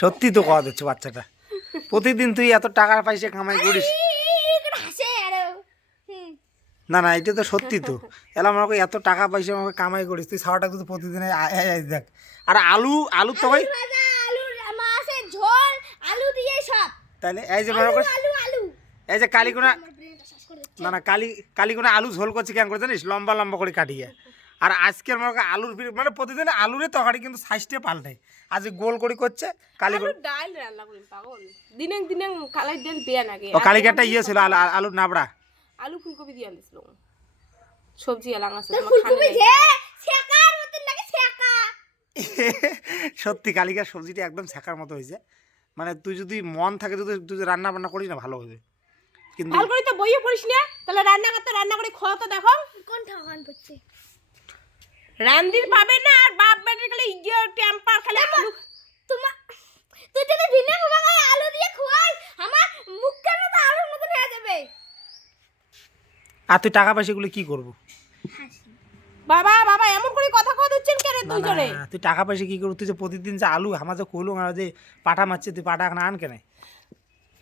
সত্যি তো কথা দিচ্ছে বাচ্চাটা। প্রতিদিন তুই এত টাকা পয়সা কামাই করিস। না না এটা তো সত্যি তো। এলাম আমাকে এত টাকা পয়সা আমাকে কামাই করিস তুই সাওয়াটা কিন্তু প্রতিদিন দেখ। আর আলু আলু তো ভাই তাহলে এই যে মনে এই যে কালিগুনা না না কালি কালিগুনা আলু ঝোল করছে কেমন করে জানিস? লম্বা লম্বা করে কাটিয়ে। আর আজকের মনে আলুর ফিরে মানে প্রতিদিন আলুরে তরকারি কিন্তু সাইজটা পাল্টাই আজ গোল করে করছে কালী ডাল রান্না করি পাগল। দিনে দিনে কালাই ডাল বেয়া নাগে ও কালীকে একটা ইয়ে ছিল আলু আলুর নাবড়া। আলু ফুলকপি দিয়ে আনিছিল সবজি ফুলকপি যে ছেকার মতন লাগে ছেকা সত্যি কালিকার সবজিটা একদম শেখার মতো হয়েছে। মানে তুই যদি মন থাকে যদি তুই যদি রান্না বান্না করিস না ভালো হবে। কিন্তু ভালো করে তো বইয়ে পড়িস না? তাহলে রান্না করতে রান্না করে খাওয়া তো দেখো। কোন ঠকান করছে রান্দির পাবে না আর বাপ বেটের খালি ইয়ে টেম্পার খালি আলু তোমার তুই যদি ভিন্ন খাবার আলু দিয়ে খোয়াই। আমার মুখটা না তো আলুর মতন হয়ে যাবে? আর তুই টাকা পয়সাগুলো কি করব? বাবা বাবা এমন করে কথা কথা দিচ্ছেন কেন না, না, দুজনে? তুই টাকা পয়সা কি করব? তুই যে প্রতিদিন যে আলু আমার যে কইলো না যে পাঠা মারছে তুই পাটা এখন আন কেন?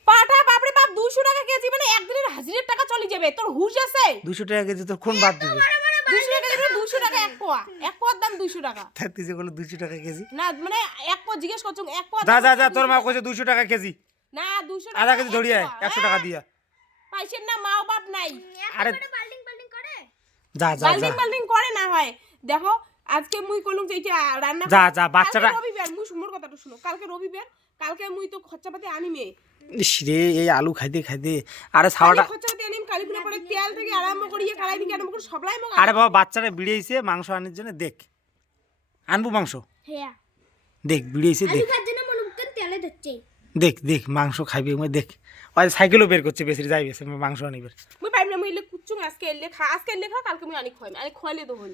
পাঠা বাপরে বাপ দুশো টাকা কেজি মানে একদিনের হাজিরের টাকা চলে যাবে। তোর হুঁশ আছে? দুশো টাকা কেজি তোর খুন বাদ দিবে দুশো টাকা কেজি দুশো টাকা এক পোয়া এক পোয়ার দাম দুশো টাকা। তাই তুই যে টাকা কেজি? না মানে এক পোয়া জিজ্ঞেস করছ এক পোয়া যা যা যা তোর মা কইছে দুশো টাকা কেজি। না দুশো আধা কেজি ধরিয়ে আয় একশো টাকা দিয়া। পাইছেন না মা বাপ নাই। আরে বাল্ডিং বাল্ডিং করে? যা যা যা। বাল্ডিং বাল্ডিং করে না হয়। দেখো আজকে মুই কলুম যে রান্না যা, কর- যা, বাচ্চাটা- কালকে রবিবার মুই সুমোর কথাটা শুনো। কালকে রবিবার কালকে মুই তো খরচাপাতি আনিমে। ইস রে এই আলু খাইতে খাইতে। আরে ছাওয়াটা কালীপুরে পরে তেল থেকে আরম্ভ করিয়ে কালাই থেকে আরম্ভ করে সবলাই মগ আরে বাবা বাচ্চারা বিড়িয়েছে মাংস আনার জন্য দেখ। আনব মাংস? হ্যাঁ। দেখ বিড়িয়েছে দেখ। মনে দেখ দেখ মাংস খাইবে ওই দেখ। ওই সাইকেলও বের করছে বেশি যাই বেশি মাংস আনিবে। মুই পাইব না মুই এলে কুচুং আজকে এলে খা আজকে এলে খা কালকে মুই আনি খাইম আনি খাইলে তো হল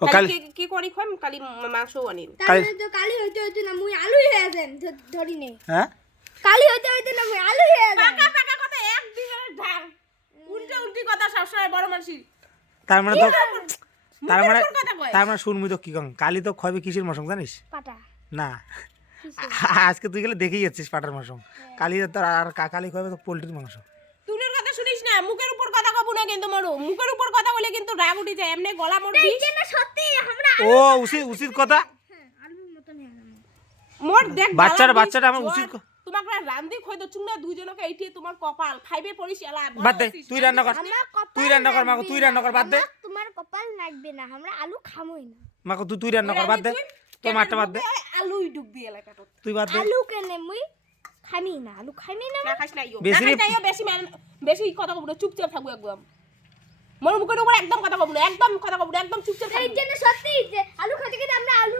কালি কি- করি খাইম কালি মাংসও আনিম। তাহলে তো কালি হইতে হইতে না মুই আলু হয়ে আছেন ধরি নে। হ্যাঁ কালি হইতে হইতে না মুই আলু হয়ে আছেন পাকা পাকা কথা এক দিনের ঢাং উল্টা উল্টি কথা সবসময় বড় মানুষই। তার মানে তো তার মানে। তার মানে শুনবি তো কি কম? কালি তো খয়বে কিসের মশং জানিস? পাটা। না। আজকে তুই গেলে দেখেই যাচ্ছিস পাটার মাংস কালি তোর আর কা- কালি খয়বে তো পোলট্রির মাংস তুনের কথা শুনিস না? মুখের উপর কথা কব না কিন্তু মরু। মুখের উপর কথা বলে কিন্তু রাগ উঠে যায়। এমনি গলা মোর বিষ না সত্যি আমরা ও উচিত উচিত কথা? হ্যাঁ, মতন হয়ে মোর দেখ বিষ, বাচ্চারা আমার। উচিত তোমাকে রান্ধি খই দচ্ছুং না দুইজনকে এইটিয়ে তোমার কপাল। খাইবে পড়িস এলা বাদ দে তুই রান্না কর তুই রান্না কর মাগো তুই রান্না কর বাদ দে। তোমার কপাল লাগবে না আমরা আলু খামই না। মাগো তুই তুই রান্না কর বাদ দে তোর মাঠটা বাদ দে। আলুই ডুববি এলাকাটা তুই বাদ দে। আলু কেনে মুই খামি না আলু খামি না না খাস না ইয়ো বেশি বেশি বেশি বেশি কথা কব না চুপচাপ থাকব একদম। মোর মুখের উপর একদম কথা কব না একদম কথা কব না একদম চুপচাপ এই থাকব। জন্য সত্যি যে আলু খেতে খেতে আমরা আলু মন হয়ে